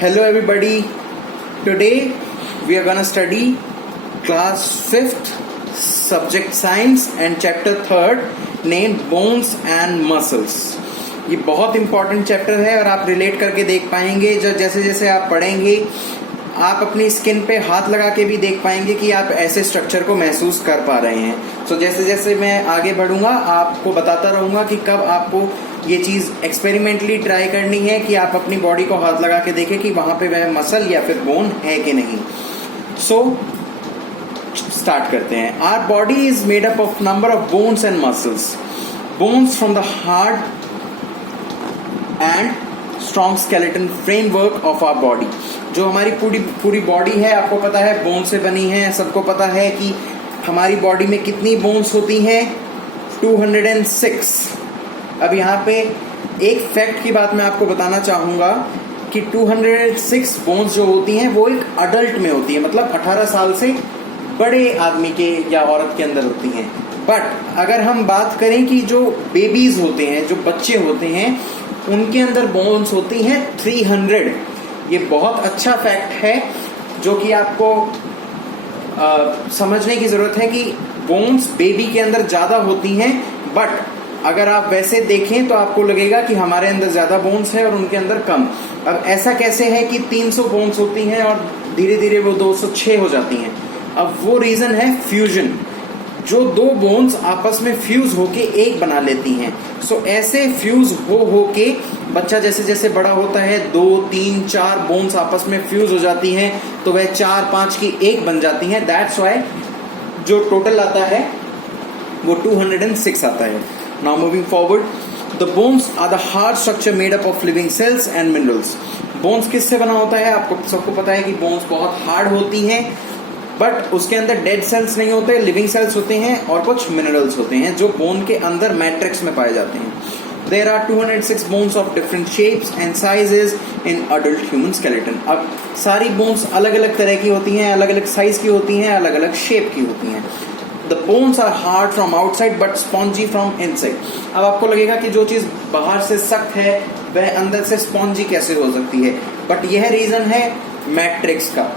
Hello everybody. Today we are gonna study class 5th subject science and chapter 3rd named bones and muscles. ये बहुत important chapter है और आप relate करके देख पाएंगे जैसे जैसे आप पढ़ेंगे आप अपनी स्किन पे हाथ लगा के भी देख पाएंगे कि आप ऐसे स्ट्रक्चर को महसूस कर पा रहे हैं। सो जैसे जैसे मैं आगे बढ़ूंगा आपको बताता रहूंगा कि कब आपको ये चीज एक्सपेरिमेंटली ट्राई करनी है कि आप अपनी बॉडी को हाथ लगा के देखें कि वहां पे वह मसल या फिर बोन है कि नहीं। सो स्टार्ट करते हैं। Our body is made up of number of bones and muscles. Bones from the heart and strong skeleton framework of our body. जो हमारी पूरी बॉडी है आपको पता है बोन से बनी है। सबको पता है कि हमारी बॉडी में कितनी बोन्स होती हैं, 206। अब यहाँ पे एक फैक्ट की बात मैं आपको बताना चाहूंगा कि 206 बोन्स जो होती हैं वो एक अडल्ट में होती है, मतलब 18 साल से बड़े आदमी के या औरत के अंदर होती हैं। बट अगर हम बात करें कि जो बेबीज होते हैं, जो बच्चे होते हैं, उनके अंदर बोन्स होती हैं 300। ये बहुत अच्छा फैक्ट है जो कि आपको समझने की जरूरत है कि बोन्स बेबी के अंदर ज्यादा होती हैं। बट अगर आप वैसे देखें तो आपको लगेगा कि हमारे अंदर ज्यादा बोन्स है और उनके अंदर कम। अब ऐसा कैसे है कि 300 बोन्स होती हैं और धीरे धीरे वो 206 हो जाती हैं? अब वो रीजन है फ्यूजन। जो दो बोन्स आपस में फ्यूज होके एक बना लेती हैं। सो ऐसे फ्यूज हो के बच्चा जैसे जैसे बड़ा होता है 2, 3, 4 बोन्स आपस में फ्यूज हो जाती हैं तो वह 4, 5 की एक बन जाती हैं। दैट्स वाई जो टोटल आता है वो 206 आता है। Now moving forward, the bones are the hard structure made up of living cells and minerals. Bones किससे बना होता है? आपको सबको पता है कि बोन्स बहुत हार्ड होती हैं, बट उसके अंदर डेड सेल्स नहीं होते, लिविंग सेल्स होते हैं और कुछ मिनरल्स होते हैं जो बोन के अंदर मैट्रिक्स में पाए जाते हैं। There are 206 bones of different shapes and sizes in adult human skeleton. अब सारी बोन्स अलग अलग तरह की होती हैं, अलग अलग साइज की होती हैं, अलग अलग शेप की होती हैं। The bones are hard from outside but spongy from inside. अब आपको लगेगा कि जो चीज बाहर से सख्त है वह अंदर से स्पॉन्जी कैसे हो सकती है? बट यह रीजन है मैट्रिक्स का।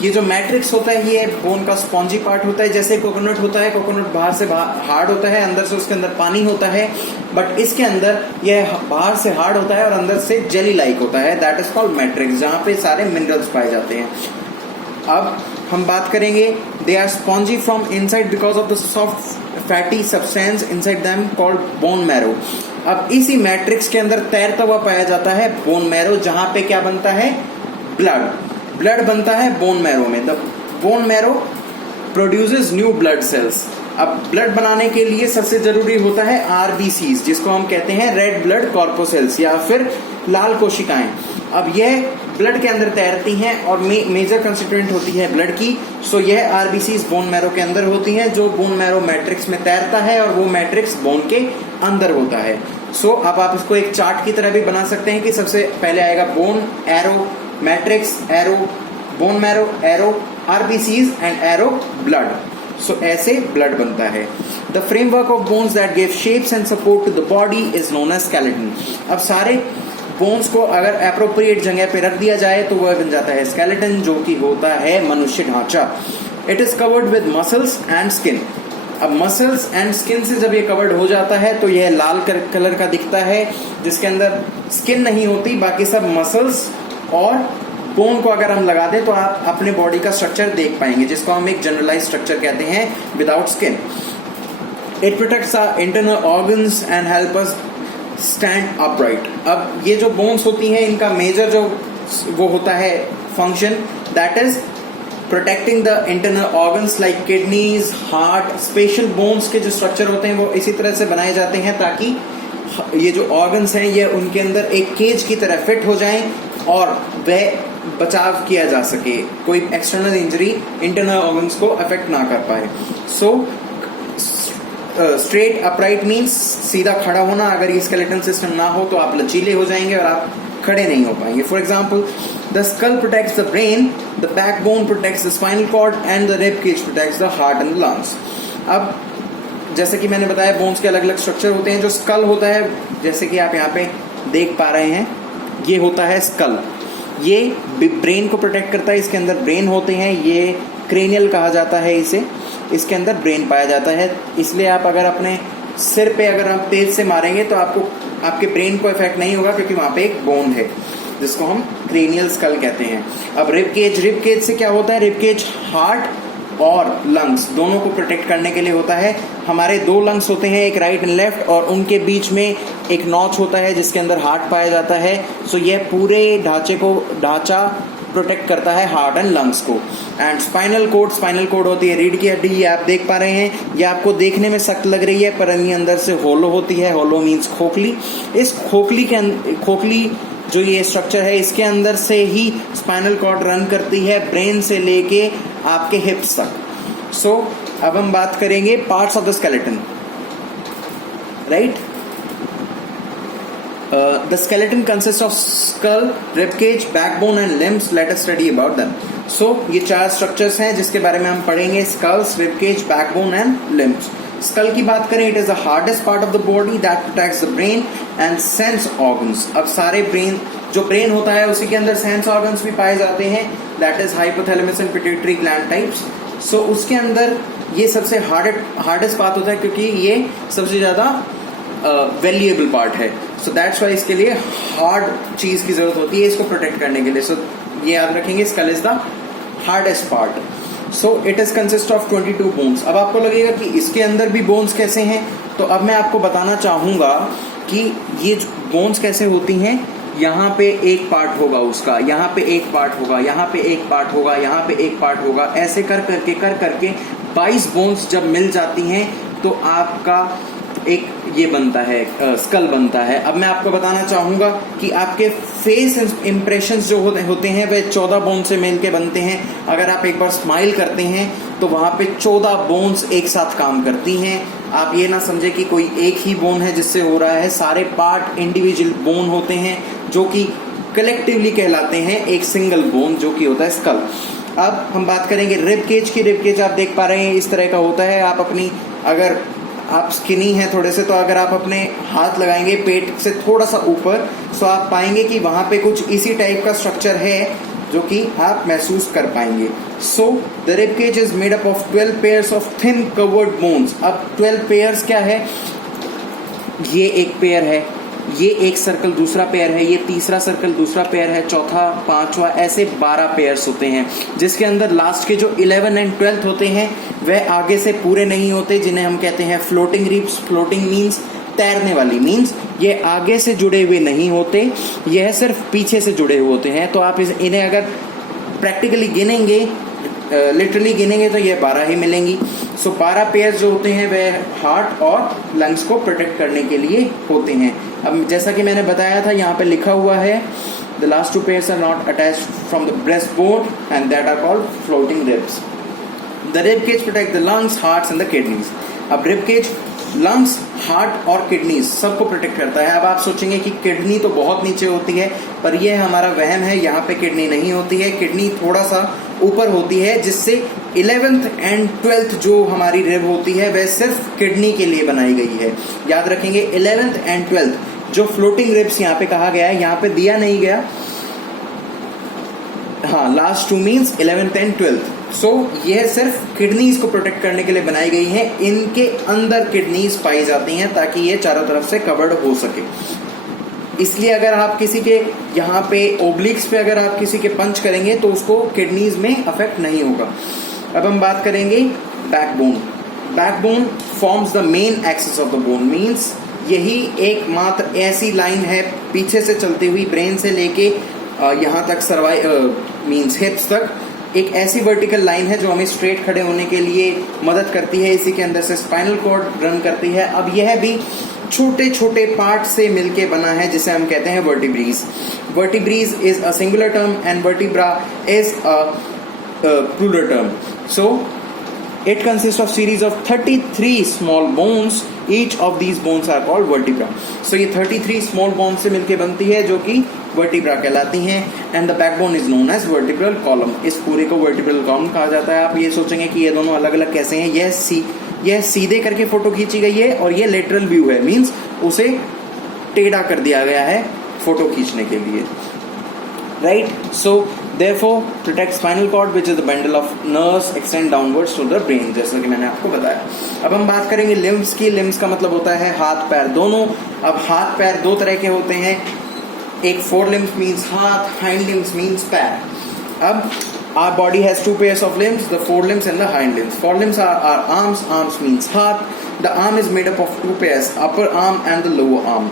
ये जो मैट्रिक्स होता है ये बोन का स्पॉन्जी पार्ट होता है। जैसे कोकोनट होता है, कोकोनट बाहर से हार्ड होता है, अंदर से उसके अंदर पानी होता है, बट इसके अंदर यह बाहर से हार्ड होता है और अंदर से जेली लाइक होता है। दैट इज कॉल्ड मैट्रिक्स, जहां पे सारे मिनरल्स पाए जाते हैं। अब हम बात करेंगे, they are spongy from inside because of the soft fatty substance inside them called bone marrow. अब इसी मैट्रिक्स के अंदर तैरता हुआ पाया जाता है बोन मैरो, जहां पे क्या बनता है? ब्लड बनता है बोन मैरो में। The bone marrow produces new blood cells. अब ब्लड बनाने के लिए सबसे जरूरी होता है आरबीसीज, जिसको हम कहते हैं रेड ब्लड कॉर्पोसेल्स या फिर लाल कोशिकाएं। अब यह ब्लड के अंदर तैरती हैं और मेजर कंस्टिट्यूएंट होती है ब्लड की। सो यह आरबीसीज बोन मैरो के अंदर होती हैं, जो बोन मैरो मैट्रिक्स में तैरता है और वो मैट्रिक्स बोन के अंदर होता है। सो अब आप इसको एक चार्ट की तरह भी बना सकते हैं कि सबसे पहले आएगा bone, arrow, matrix, arrow, bone marrow, arrow, RBCs and arrow blood. So ऐसे ब्लड बनता है। The framework of bones that give shapes and support to the body is known as skeleton. अब सारे बोन्स को अगर एप्रोप्रिएट जगह पे रख दिया जाए तो वह बन जाता है स्केलेटन, जो कि होता है मनुष्य ढांचा। It is covered with muscles and skin. अब मसल्स एंड स्किन से जब ये कवर्ड हो जाता है तो यह लाल कलर का दिखता है, जिसके अंदर स्किन नहीं होती, बाकी सब मसल्स और बोन को अगर हम लगा दें तो आप अपने बॉडी का स्ट्रक्चर देख पाएंगे, जिसको हम एक जनरलाइज स्ट्रक्चर कहते हैं without skin. It protects our internal organs and help us stand upright. अब ये जो बोन्स होती हैं इनका मेजर जो वो होता है function, that is protecting the internal organs like kidneys, heart. Special bones के जो स्ट्रक्चर होते हैं वो इसी तरह से बनाए जाते हैं ताकि ये जो ऑर्गन्स हैं ये उनके अंदर एक केज की तरह फिट हो जाएं और वह बचाव किया जा सके, कोई एक्सटर्नल इंजरी इंटरनल ऑर्गन्स को अफेक्ट ना कर पाए। सो स्ट्रेट अपराइट मीन्स सीधा खड़ा होना। अगर ये स्केलेटन सिस्टम ना हो तो आप लचीले हो जाएंगे और आप खड़े नहीं हो पाएंगे। For example, the skull protects the brain, the backbone protects the spinal cord and the rib cage protects the heart and lungs. अब जैसे कि मैंने बताया बोन्स के अलग अलग स्ट्रक्चर होते हैं। जो स्कल होता है, जैसे कि आप यहाँ पे देख पा रहे हैं, ये होता है स्कल। ये ब्रेन को प्रोटेक्ट करता है, इसके अंदर ब्रेन होते हैं, ये क्रेनियल कहा जाता है इसे, इसके अंदर ब्रेन पाया जाता है। इसलिए आप अगर अपने सिर पे अगर आप तेज से मारेंगे तो आपको आपके ब्रेन को इफेक्ट नहीं होगा, क्योंकि वहां पे एक बोन है जिसको हम क्रेनियल स्कल कहते हैं। अब रिब केज से क्या होता है? रिब केज हार्ट और लंग्स दोनों को प्रोटेक्ट करने के लिए होता है। हमारे 2 लंग्स होते हैं, एक राइट एंड लेफ्ट, और उनके बीच में एक नॉच होता है जिसके अंदर हार्ट पाया जाता है। सो यह पूरे ढांचा प्रोटेक्ट करता है हार्ट एंड लंग्स को। एंड स्पाइनल कोड होती है रीढ़ की हड्डी, ये आप देख पा रहे हैं। ये आपको देखने में सख्त लग रही है पर ये अंदर से होलो होती है। होलो मीन्स खोखली। इस खोखली जो ये स्ट्रक्चर है, इसके अंदर से ही स्पाइनल कॉर्ड रन करती है, ब्रेन से लेके आपके हिप्स तक। सो अब हम बात करेंगे parts of the skeleton, right. The skeleton consists of skull, rib cage, backbone and limbs. Let us study about them. So ये 4 structures हैं जिसके बारे में हम पढ़ेंगे, skulls, rib cage, backbone and limbs. Skull की बात करें, it is the hardest part of the body that protects the brain and sense organs. अब सारे जो ब्रेन होता है उसी के अंदर सेंस ऑर्गन्स भी पाए जाते हैं, that is hypothalamus and pituitary gland types. So उसके अंदर ये सबसे हार्डेस्ट पार्ट होता है क्योंकि ये सबसे ज्यादा वैल्यूएबल पार्ट है। सो दैट्स वाई इसके लिए हार्ड चीज की जरूरत होती है इसको प्रोटेक्ट करने के लिए। सो ये याद रखेंगे, skull is the hardest part. So it is consist of 22 bones. अब आपको लगेगा कि इसके अंदर भी बोन्स कैसे हैं, तो अब मैं आपको बताना चाहूंगा कि ये बोन्स कैसे होती हैं। यहाँ पे एक पार्ट होगा उसका, यहाँ पे एक पार्ट होगा, यहाँ पे एक पार्ट होगा, यहाँ पे एक पार्ट होगा, ऐसे कर करके 22 बोन्स जब मिल जाती हैं तो आपका एक ये बनता है, स्कल बनता है। अब मैं आपको बताना चाहूंगा कि आपके फेस इंप्रेशंस जो होते हैं वह 14 बोन से मिल के बनते हैं। अगर आप एक बार स्माइल करते हैं तो वहां पे 14 बोन्स एक साथ काम करती हैं। आप ये ना समझे कि कोई एक ही बोन है जिससे हो रहा है, सारे पार्ट इंडिविजुअल बोन होते हैं जो कि कलेक्टिवली कहलाते हैं एक सिंगल बोन जो कि होता है स्कल। अब हम बात करेंगे रिब केज की। रिब केज आप देख पा रहे हैं इस तरह का होता है। आप अगर आप स्किनी हैं थोड़े से, तो अगर आप अपने हाथ लगाएंगे पेट से थोड़ा सा ऊपर, तो आप पाएंगे कि वहां पे कुछ इसी टाइप का स्ट्रक्चर है जो कि आप महसूस कर पाएंगे। So the rib cage is made up of 12 pairs of thin covered bones. अब 12 पेयर्स क्या है? ये एक पेयर है, ये एक सर्कल दूसरा पेयर है, ये तीसरा सर्कल दूसरा पेयर है, चौथा, पांचवा, ऐसे 12 पेयर्स होते हैं, जिसके अंदर लास्ट के जो 11 एंड 12 होते हैं वह आगे से पूरे नहीं होते, जिन्हें हम कहते हैं फ्लोटिंग रिब्स। फ्लोटिंग मीन्स तैरने वाली, मीन्स ये आगे से जुड़े हुए नहीं होते, यह सिर्फ पीछे से जुड़े हुए होते हैं। तो आप इन्हें अगर प्रैक्टिकली गिनेंगे, लिटरली गिनेंगे तो ये 12 ही मिलेंगी। सो 12 पेयर जो होते हैं वह हार्ट और लंग्स को प्रोटेक्ट करने के लिए होते हैं। अब जैसा कि मैंने बताया था, यहाँ पे लिखा हुआ है the last 2 pairs are not attached from the breast bone and that are called floating ribs. The rib cage protect the lungs, hearts and the kidneys. अब रिब केज लंग्स, हार्ट और किडनीज सबको protect करता है। अब आप सोचेंगे कि kidney तो बहुत नीचे होती है, पर यह हमारा वहम है, यहाँ पे किडनी नहीं होती है। किडनी थोड़ा सा ऊपर होती है, जिससे 11th एंड 12th जो हमारी रिब होती है वह सिर्फ किडनी के लिए बनाई गई है। याद रखेंगे 11th एंड 12th जो फ्लोटिंग रिब्स यहाँ पे कहा गया है, यहाँ पे दिया नहीं गया, हाँ, last 2 means 11th and 12th। सो यह सिर्फ किडनीज को प्रोटेक्ट करने के लिए बनाई गई है। इनके अंदर किडनीज पाई जाती हैं ताकि ये चारों तरफ से कवर्ड हो सके। इसलिए अगर आप किसी के यहाँ पे ओब्लिक्स पे अगर आप किसी के पंच करेंगे तो उसको किडनीज में अफेक्ट नहीं होगा। अब हम बात करेंगे backbone. Backbone forms the main axis of the bone, means यही एकमात्र ऐसी लाइन है पीछे से चलती हुई ब्रेन से लेके यहाँ तक मीन्स हिप्स तक, एक ऐसी वर्टिकल लाइन है जो हमें स्ट्रेट खड़े होने के लिए मदद करती है। इसी के अंदर से स्पाइनल कॉर्ड रन करती है। अब यह भी छोटे छोटे पार्ट से मिलके बना है जिसे हम कहते हैं vertebrae. Vertebrae is a singular term and vertebra is a plural term. So it consists of series of 33 small bones. Each of these bones are called vertebra. So ये 33 small bones से मिलके बनती है जो कि vertebra कहलाती हैं। And the backbone is known as vertebral column. इस पूरे को vertebral column कहा जाता है। आप ये सोचेंगे कि ये दोनों अलग अलग कैसे हैं। यह सीधे करके फोटो खींची गई है और ये lateral view है, मीन्स उसे टेढ़ा कर दिया गया है फोटो खींचने के लिए। right? So therefore protect spinal cord, which is the bundle of nerves extend downwards to the brain, जैसा कि मैंने आपको बताया. अब हम बात करेंगे लिम्स की. लिम्स का मतलब होता है हाथ पैर दोनों. अब हाथ पैर दो तरह के होते हैं, एक फोर लिम्स मीन्स हाथ, हाइंड लिम्स मीन्स पैर. अब our body has two pairs of limbs, the forelimbs and the hind limbs. Forelimbs are arms. Arms means heart. The arm is made up of two pairs, upper arm and the lower arm.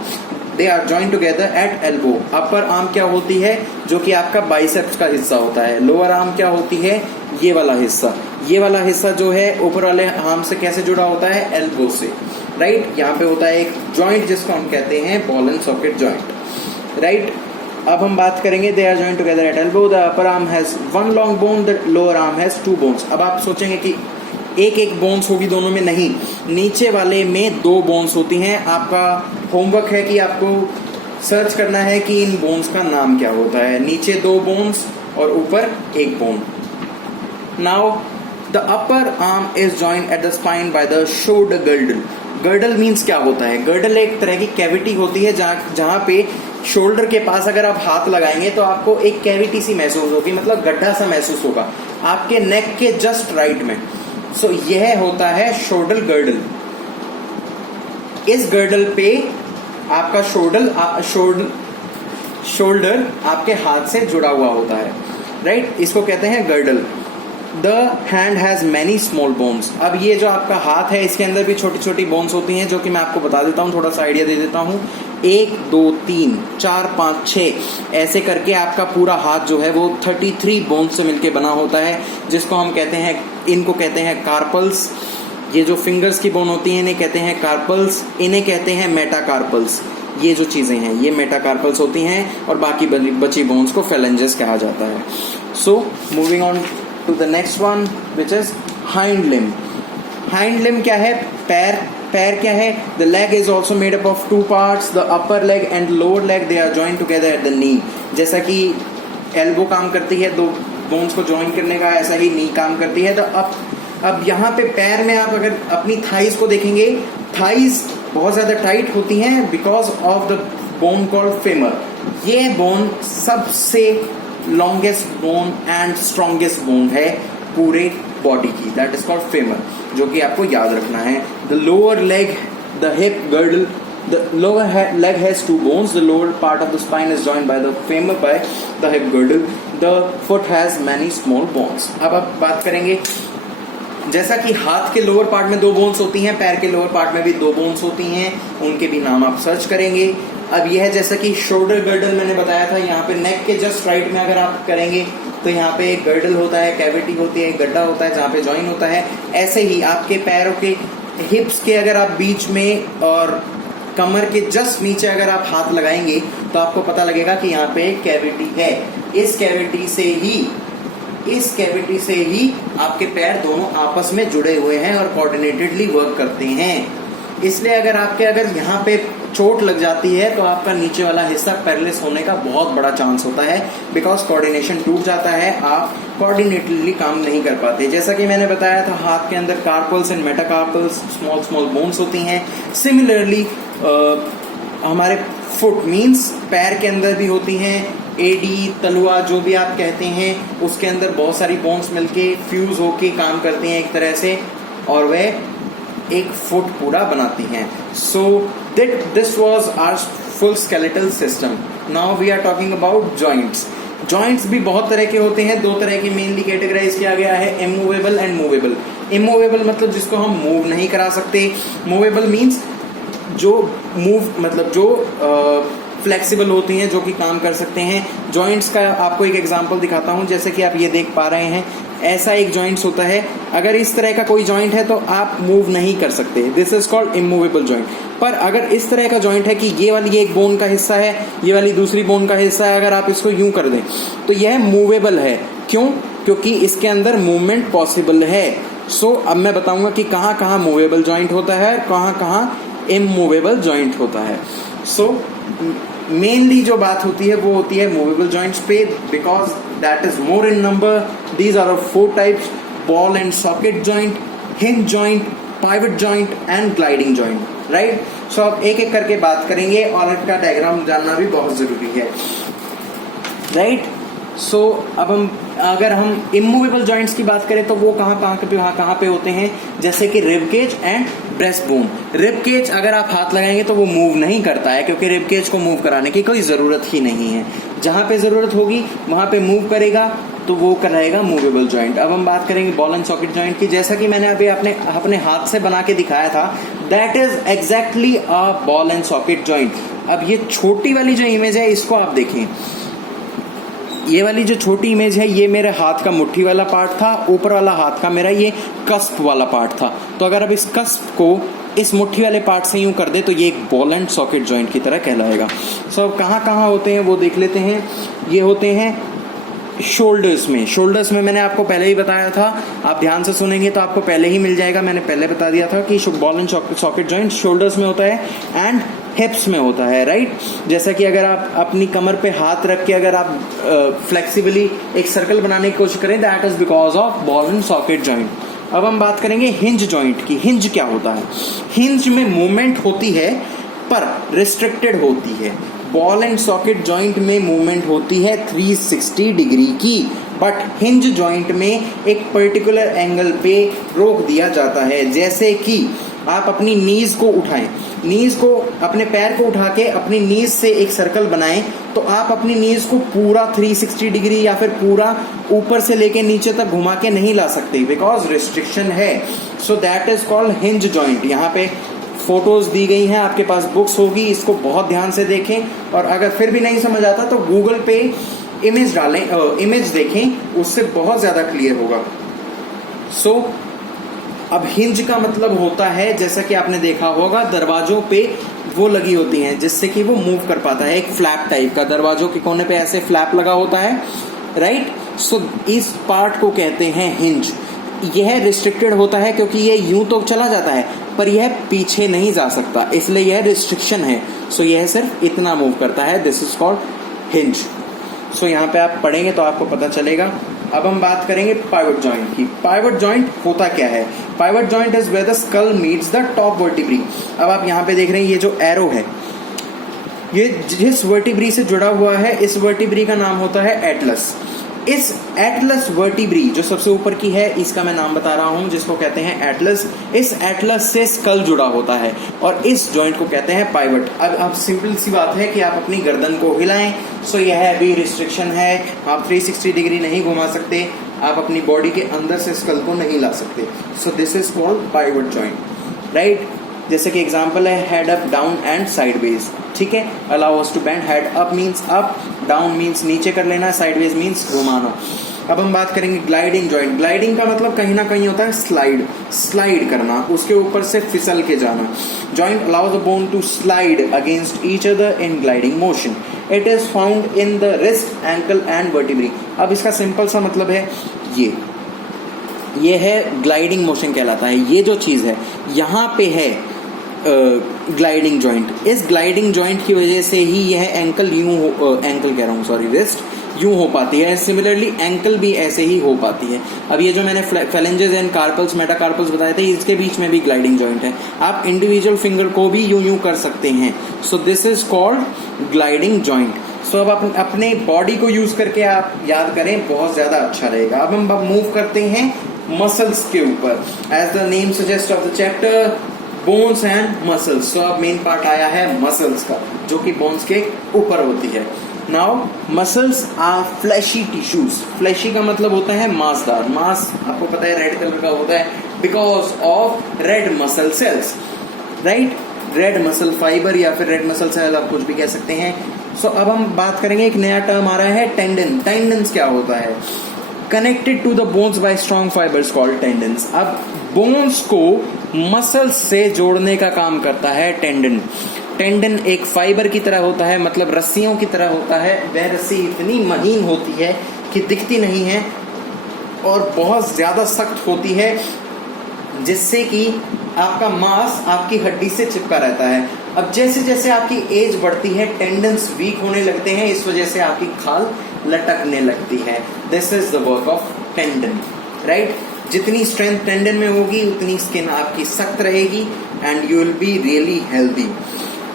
They are joined together at elbow. Upper arm क्या होती है, जो कि आपका biceps का हिस्सा होता है. लोअर आर्म क्या होती है, ये वाला हिस्सा. ये वाला हिस्सा जो है ऊपर वाले आर्म से कैसे जुड़ा होता है, एल्बो से, राइट. यहाँ पे होता है एक जॉइंट जिसको हम कहते हैं ball and socket joint, right. अब हम बात करेंगे they are joint together at elbow. The upper arm has one long bone, the lower arm has two bones. अब आप सोचेंगे कि एक एक बोन्स होगी दोनों में, नहीं, नीचे वाले में दो बोन्स होती हैं. आपका होमवर्क है कि आपको सर्च करना है कि इन बोन्स का नाम क्या होता है. नीचे दो बोन्स और ऊपर एक bone. Now the upper arm is joint at the spine by the shoulder girdle. Girdle means क्या होता है, गर्डल एक तरह की कैविटी होती है जहां पे शोल्डर के पास अगर आप हाथ लगाएंगे तो आपको एक कैविटी सी महसूस होगी, मतलब गड्ढा सा महसूस होगा आपके नेक के जस्ट राइट में. सो यह होता है शोल्डर गर्डल. इस गर्डल पे आपका शोल्डर आपके हाथ से जुड़ा हुआ होता है, राइट. इसको कहते हैं girdle. The hand has many small bones. अब ये जो आपका हाथ है इसके अंदर भी छोटी छोटी बोन्स होती हैं, जो कि मैं आपको बता देता हूँ, थोड़ा सा आइडिया दे देता हूँ. 1 2 3 4 5 6 ऐसे करके आपका पूरा हाथ जो है वो 33 बोन्स से मिलके बना होता है, जिसको हम कहते हैं, इनको कहते हैं कार्पल्स. ये जो फिंगर्स की बोन होती हैं इन्हें कहते हैं कार्पल्स, इन्हें कहते हैं मेटाकार्पल्स. ये जो चीजें हैं ये मेटाकार्पल्स होती हैं और बाकी बची बोन्स को फेलेंजेस कहा जाता है. So moving on to the next one which is hind limb. Hind limb क्या है, पैर. पैर क्या है, the leg is also made up of two parts. The upper leg and lower leg they are joint together at the knee. जैसा कि elbow काम करती है दो बोन्स को ज्वाइन करने का, ऐसा ही नी काम करती है. अब यहाँ पे पैर में आप अगर अपनी थाइज को देखेंगे, थाइज बहुत ज्यादा टाइट होती हैं because of the bone called femur. ये बोन सबसे longest bone and strongest bone है पूरे बॉडी की, दैट इज कॉल्ड फेमर, जो कि आपको याद रखना है. The lower leg, the hip girdle, the lower leg has two bones. The lower part of the spine is joined by the femur by the hip girdle. The foot has many small bones. अब आप बात करेंगे, जैसा कि हाथ के lower part में दो बोन्स होती हैं, पैर के लोअर पार्ट में भी दो बोन्स होती हैं, उनके भी नाम आप सर्च करेंगे. अब यह जैसा कि शोल्डर गर्डल मैंने बताया था, यहाँ पे नेक के जस्ट राइट में अगर आप करेंगे तो यहाँ पे एक गर्डल होता है, कैविटी होती है, एक गड्ढा होता है जहाँ पे जॉइन होता है. ऐसे ही आपके पैरों के हिप्स के अगर आप बीच में और कमर के जस्ट नीचे अगर आप हाथ लगाएंगे तो आपको पता लगेगा कि यहाँ पे एक कैविटी है. इस कैविटी से ही आपके पैर दोनों आपस में जुड़े हुए हैं और कोऑर्डिनेटेडली वर्क करते हैं. इसलिए अगर यहाँ पे चोट लग जाती है तो आपका नीचे वाला हिस्सा पैरालिस होने का बहुत बड़ा चांस होता है, बिकॉज कोऑर्डिनेशन टूट जाता है, आप कोऑर्डिनेटेडली काम नहीं कर पाते. जैसा कि मैंने बताया था, हाथ के अंदर carpals and metacarpals small bones होती हैं. सिमिलरली हमारे फुट मीन्स पैर के अंदर भी होती हैं. एडी, तलुआ, जो भी आप कहते हैं, उसके अंदर बहुत सारी बोन्स मिलके फ्यूज होके काम करती हैं एक तरह से, और वह एक फुट पूरा बनाती हैं. So this was our full skeletal system. Now we are talking about joints. Joints भी बहुत तरह के होते हैं, दो तरह के मेनली कैटेगराइज किया गया है, इमूवेबल एंड मूवेबल. इमूवेबल मतलब जिसको हम मूव नहीं करा सकते. मूवेबल मीन्स जो मूव मतलब जो फ्लेक्सिबल होती हैं, जो कि काम कर सकते हैं. जॉइंट्स का आपको एक एग्जांपल दिखाता हूं. जैसे कि आप ये देख पा रहे हैं, ऐसा एक जॉइंट्स होता है. अगर इस तरह का कोई जॉइंट है तो आप मूव नहीं कर सकते, this is called immovable joint. पर अगर इस तरह का जॉइंट है कि ये वाली एक बोन का हिस्सा है, ये वाली दूसरी बोन का हिस्सा है, अगर आप इसको यूं कर दें तो यह मूवेबल है. क्यों? क्योंकि इसके अंदर मूवमेंट पॉसिबल है. सो अब मैं बताऊंगा कि कहाँ कहाँ मूवेबल जॉइंट होता है, कहाँ कहाँ इमूवेबल जॉइंट होता है. सो मेनली जो बात होती है वो होती है मूवेबल जॉइंट्स पे, because that is more in number. These are 4 types: ball and socket joint, hinge joint, pivot joint and gliding joint, right. So अब एक एक करके बात करेंगे और इनका डायग्राम जानना भी बहुत जरूरी है. राइट। सो अब अगर हम इमूवेबल जॉइंट्स की बात करें तो वो कहाँ पे होते हैं, जैसे कि rib cage and breast bone. Rib cage अगर आप हाथ लगाएंगे तो वो मूव नहीं करता है, क्योंकि रिब केज को मूव कराने की कोई जरूरत ही नहीं है। जहां पे जरूरत होगी वहां पे मूव करेगा तो वो रहेगा मूवेबल जॉइंट। अब हम बात करेंगे बॉल एंड सॉकेट जॉइंट की। जैसा कि मैंने अभी अपने हाथ से बना के दिखाया था, that is exactly a ball and socket joint. अब ये छोटी वाली जो इमेज है इसको आप देखें, ये वाली जो छोटी इमेज है ये मेरे हाथ का मुट्ठी वाला पार्ट था, ऊपर वाला हाथ का मेरा ये कस्प वाला पार्ट था। तो अगर अब इस कस्प को इस मुट्ठी वाले पार्ट से यूं कर दे तो ये एक बॉल एंड सॉकेट जॉइंट की तरह कहलाएगा। सो अब कहाँ होते हैं वो देख लेते हैं। ये होते हैं शोल्डर्स में। शोल्डर्स में मैंने आपको पहले ही बताया था, आप ध्यान से सुनेंगे तो आपको पहले ही मिल जाएगा। मैंने पहले बता दिया था कि ball and socket joint shoulders में होता है एंड हिप्स में होता है, राइट। जैसा कि अगर आप अपनी कमर पे हाथ रख के अगर आप फ्लेक्सिबली एक सर्कल बनाने की कोशिश करें, that is because of ball and socket joint. अब हम बात करेंगे हिंज जॉइंट की। हिंज क्या होता है? हिंज में मूवमेंट होती है पर रिस्ट्रिक्टेड होती है। बॉल एंड सॉकेट जॉइंट में मूवमेंट होती है 360 डिग्री की, बट हिंज जॉइंट में एक पर्टिकुलर एंगल पे रोक दिया जाता है। जैसे कि आप अपनी नीज को उठाएं, नीज को अपने पैर को उठा के अपनी नीज से एक सर्कल बनाएं, तो आप अपनी नीज को पूरा 360 डिग्री या फिर पूरा ऊपर से लेके नीचे तक घुमा के नहीं ला सकते, बिकॉज रिस्ट्रिक्शन है। So that is called hinge joint. यहाँ पे फोटोज दी गई हैं, आपके पास बुक्स होगी, इसको बहुत ध्यान से देखें। और अगर फिर भी नहीं समझ आता तो गूगल पे इमेज डालें, इमेज देखें, उससे बहुत ज्यादा क्लियर होगा। सो अब हिंज का मतलब होता है, जैसा कि आपने देखा होगा दरवाजों पे वो लगी होती हैं जिससे कि वो मूव कर पाता है, एक फ्लैप टाइप का। दरवाजों के कोने पे ऐसे फ्लैप लगा होता है, राइट। सो इस पार्ट को कहते हैं हिंज। यह रिस्ट्रिक्टेड होता है क्योंकि यह यूं तो चला जाता है पर यह पीछे नहीं जा सकता, इसलिए यह रिस्ट्रिक्शन है। सो यह सिर्फ इतना मूव करता है, दिस इज कॉल्ड हिंज। सो यहाँ पे आप पढ़ेंगे तो आपको पता चलेगा। अब हम बात करेंगे पाइवट जॉइंट की। पाइवट जॉइंट होता क्या है? Pivot joint is where the skull meets the top vertebrae. अब आप यहाँ पे देख रहे हैं ये जो एरो है, ये जिस वर्टिब्री से जुड़ा हुआ है, इस वर्टिब्री का नाम होता है एटलस। इस एटलस वर्टिब्री जो सबसे ऊपर की है, इसका मैं नाम बता रहा हूं, जिसको कहते हैं एटलस। इस एटलस से स्कल जुड़ा होता है और इस जॉइंट को कहते हैं पाइवट। अब सिंपल सी बात है कि आप अपनी गर्दन को हिलाएं, सो यह अभी रिस्ट्रिक्शन है, आप 360 डिग्री नहीं घुमा सकते, आप अपनी बॉडी के अंदर से स्कल को नहीं ला सकते। So this is called pivot joint, right. जैसे कि एग्जांपल है head up, down and sideways, ठीक है। Allow us to bend, head up means up, down means नीचे कर लेना, साइडवेज मींस घुमाना। अब हम बात करेंगे ग्लाइडिंग जॉइंट। ग्लाइडिंग का मतलब कहीं ना कहीं होता है स्लाइड करना, उसके ऊपर से फिसल के जाना। Joint allow the bone to slide against each other in gliding motion. It is found in the wrist, ankle and vertebrae. अब इसका सिंपल सा मतलब है ये है ग्लाइडिंग मोशन कहलाता है। ये जो चीज है यहाँ पे है ग्लाइडिंग जॉइंट। इस ग्लाइडिंग जॉइंट की वजह से ही यह रिस्ट यूं हो पाती है। सिमिलरली एंकल भी ऐसे ही हो पाती है। अब ये जो मैंने फेलेंजेस एंड कार्पल्स, मेटाकार्पल्स बताए थे, इसके बीच में भी ग्लाइडिंग जॉइंट है। आप इंडिविजुअल फिंगर को भी यूं कर सकते हैं। So this is called gliding joint. So अब अपने बॉडी को यूज करके आप याद करें, बहुत ज्यादा अच्छा रहेगा। अब हम मूव करते हैं मसल्स के ऊपर। As the name suggest of the chapter, bones and muscles. तो अब मेन पार्ट आया है मसल्स का, जो कि बोन्स के ऊपर होती है। Now muscles are fleshy tissues. Fleshy का मतलब होता है मांसदार। मांस आपको पता है रेड कलर का होता है because of red muscle cells, right. Red muscle fibre या फिर रेड मसल सेल, आप कुछ भी कह सकते हैं। सो अब हम बात करेंगे, एक नया टर्म आ रहा है टेंडन। टेंडन्स क्या होता है? Connected to the bones by strong fibres called tendons. अब बोन्स को मसल्स से जोड़ने का काम करता है टेंडन। टेंडन एक फाइबर की तरह होता है, मतलब रस्सियों की तरह होता है। वह रस्सी इतनी महीन होती है कि दिखती नहीं है और बहुत ज्यादा सख्त होती है, जिससे कि आपका मांस आपकी हड्डी से चिपका रहता है। अब जैसे जैसे आपकी एज बढ़ती है, टेंडन्स वीक होने लगते हैं, इस वजह से आपकी खाल लटकने लगती है। This is the work of tendon, right. जितनी स्ट्रेंथ टेंडन में होगी उतनी स्किन आपकी सख्त रहेगी and you will be really healthy.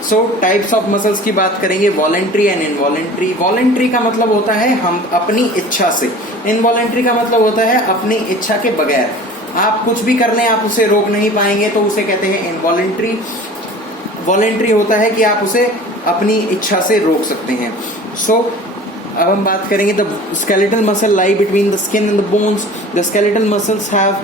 So types of muscles की बात करेंगे, वॉलेंट्री एंड इनवॉलेंट्री। वॉलेंट्री का मतलब होता है हम अपनी इच्छा से, इनवॉलेंट्री का मतलब होता है अपनी इच्छा के बगैर। आप कुछ भी कर लें आप उसे रोक नहीं पाएंगे तो उसे कहते हैं इनवॉलेंट्री। वॉलेंट्री होता है कि आप उसे अपनी इच्छा से रोक सकते हैं। सो अब हम बात करेंगे the skeletal muscle lie between the skin and the bones. The skeletal muscles have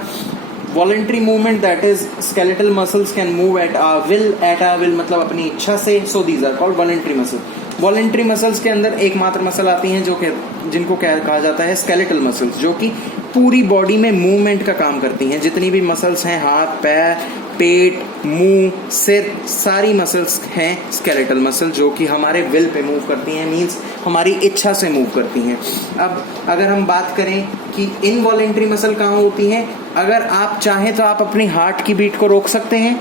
voluntary movement, that is skeletal muscles can move at our will मतलब अपनी इच्छा से। so these are called voluntary muscles. voluntary muscles के अंदर एकमात्र muscle आती हैं जो कि जिनको कहा जाता है skeletal muscles, जो कि पूरी बॉडी में मूवमेंट का काम करती हैं। जितनी भी मसल्स हैं, हाथ, पैर, पेट, मुंह, सिर, सारी मसल्स हैं स्केलेटल मसल जो कि हमारे विल पे मूव करती हैं, मींस हमारी इच्छा से मूव करती हैं। अब अगर हम बात करें कि इनवॉलेंट्री मसल कहाँ होती हैं, अगर आप चाहें तो आप अपनी हार्ट की बीट को रोक सकते हैं,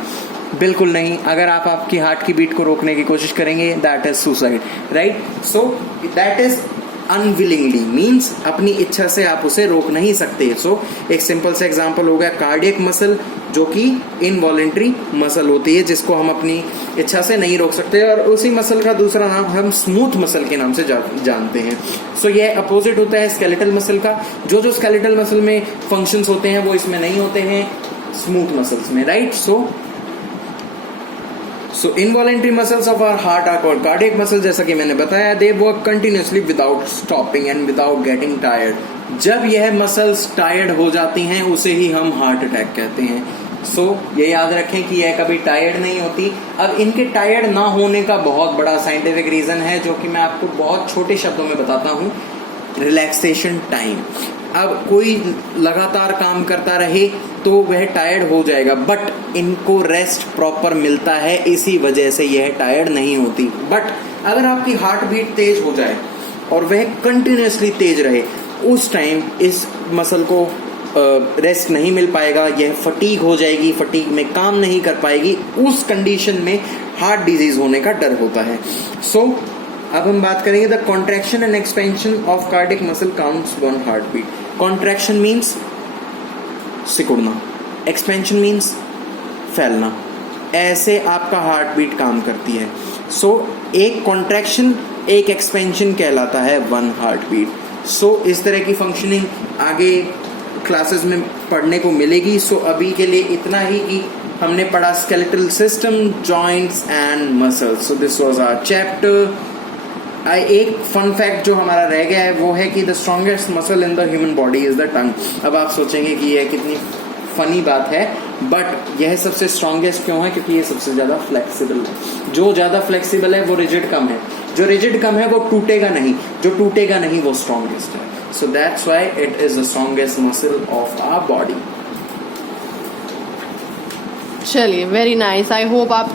बिल्कुल नहीं। अगर आप आपकी हार्ट की बीट को रोकने की कोशिश करेंगे that is suicide, right. So that is unwillingly, means अपनी इच्छा से आप उसे रोक नहीं सकते। सो एक सिंपल सा एग्जांपल हो गया कार्डियक मसल, जो कि इनवॉलेंट्री मसल होती है जिसको हम अपनी इच्छा से नहीं रोक सकते, और उसी मसल का दूसरा नाम हम स्मूथ मसल के नाम से जानते हैं। सो ये अपोजिट होता है स्केलेटल मसल का। जो स्केलेटल मसल में फंक्शंस होते हैं वो इसमें नहीं होते हैं स्मूथ मसल्स में, right. So involuntary muscles of our heart are called cardiac muscles, जैसा कि मैंने बताया, they work continuously without stopping and without getting tired. जब यह मसल्स टायर्ड हो जाती हैं उसे ही हम हार्ट अटैक कहते हैं। ये याद रखें कि यह कभी टायर्ड नहीं होती। अब इनके टायर्ड ना होने का बहुत बड़ा साइंटिफिक रीजन है जो कि मैं आपको बहुत छोटे शब्दों में बताता हूँ, रिलैक्सेशन टाइम। अब कोई लगातार काम करता रहे तो वह टायर्ड हो जाएगा, बट इनको रेस्ट प्रॉपर मिलता है, इसी वजह से यह टायर्ड नहीं होती। बट अगर आपकी हार्ट बीट तेज हो जाए और वह कंटिन्यूसली तेज रहे, उस टाइम इस मसल को रेस्ट नहीं मिल पाएगा, यह फटीग हो जाएगी, फटीग में काम नहीं कर पाएगी। उस कंडीशन में हार्ट डिजीज होने का डर होता है। अब हम बात करेंगे the contraction and expansion of cardiac muscle counts one heart beat. Contraction means सिकुड़ना, एक्सपेंशन मीन्स फैलना, ऐसे आपका हार्ट बीट काम करती है। एक कॉन्ट्रैक्शन एक एक्सपेंशन कहलाता है वन हार्ट बीट। इस तरह की फंक्शनिंग आगे क्लासेस में पढ़ने को मिलेगी। अभी के लिए इतना ही कि हमने पढ़ा skeletal system, joints and muscles. This was our chapter. एक फन फैक्ट जो हमारा रह गया है वो है कि the strongest muscle in the human body is the tongue. अब आप सोचेंगे कि यह कितनी फनी बात है, बट यह सबसे स्ट्रॉन्गेस्ट क्यों है? क्योंकि ये सबसे ज्यादा फ्लेक्सिबल है। जो ज्यादा फ्लेक्सिबल है वो रिजिड कम है, जो रिजिड कम है वो टूटेगा नहीं, जो टूटेगा नहीं वो स्ट्रॉन्गेस्ट है। So that's why it is the strongest muscle of our body. चलिए, वेरी नाइस। आई होप आप